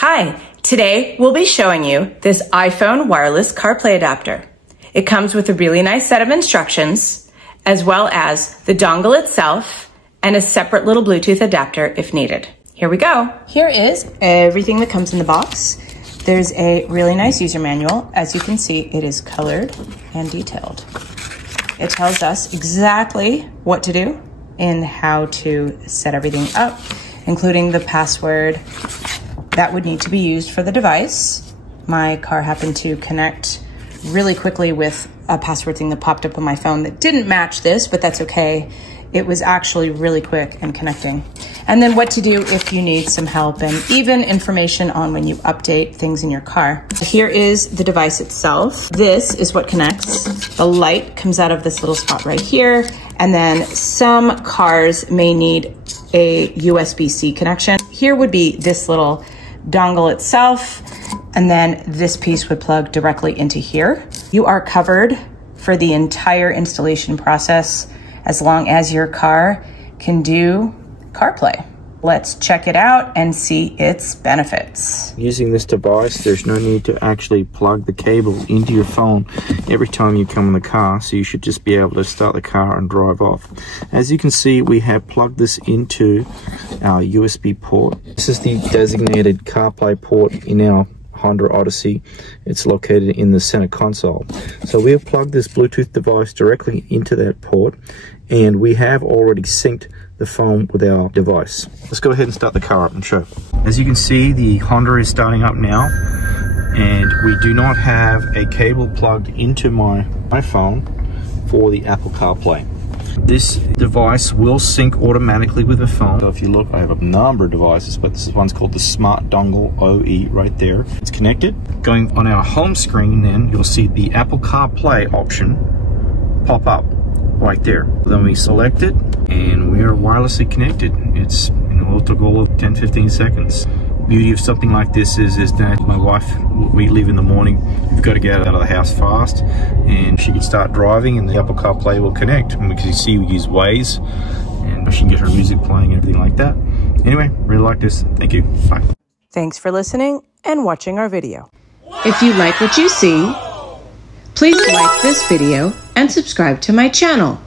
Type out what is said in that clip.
Hi, today we'll be showing you this iPhone wireless CarPlay adapter. It comes with a really nice set of instructions, as well as the dongle itself and a separate little Bluetooth adapter if needed. Here we go. Here is everything that comes in the box. There's a really nice user manual. As you can see, it is colored and detailed. It tells us exactly what to do and how to set everything up, including the password that would need to be used for the device. My car happened to connect really quickly with a password thing that popped up on my phone that didn't match this, but that's okay. It was actually really quick in connecting. And then what to do if you need some help, and even information on when you update things in your car. Here is the device itself. This is what connects. The light comes out of this little spot right here. And then some cars may need a USB-C connection. Here would be this little dongle itself, and then this piece would plug directly into here. You are covered for the entire installation process as long as your car can do CarPlay. Let's check it out and see its benefits. Using this device, there's no need to actually plug the cable into your phone every time you come in the car, so you should just be able to start the car and drive off. As you can see, we have plugged this into our USB port. This is the designated CarPlay port in our Honda Odyssey. It's located in the center console. So we have plugged this Bluetooth device directly into that port, and we have already synced the phone with our device. Let's go ahead and start the car up and show. As you can see, the Honda is starting up now, and we do not have a cable plugged into my iPhone for the Apple CarPlay. This device will sync automatically with the phone. So if you look, I have a number of devices, but this one's called the Smart Dongle OE right there. It's connected. Going on our home screen, then you'll see the Apple CarPlay option pop up right there. Then we select it, and we are wirelessly connected. It's a took all of 10-15 seconds. Beauty of something like this is that my wife, we leave in the morning, we've got to get out of the house fast, and she can start driving and the Apple CarPlay will connect. And you can see we use Waze, and she can get her music playing and everything like that. Anyway, really like this. Thank you. Bye. Thanks for listening and watching our video. If you like what you see, please like this video and subscribe to my channel.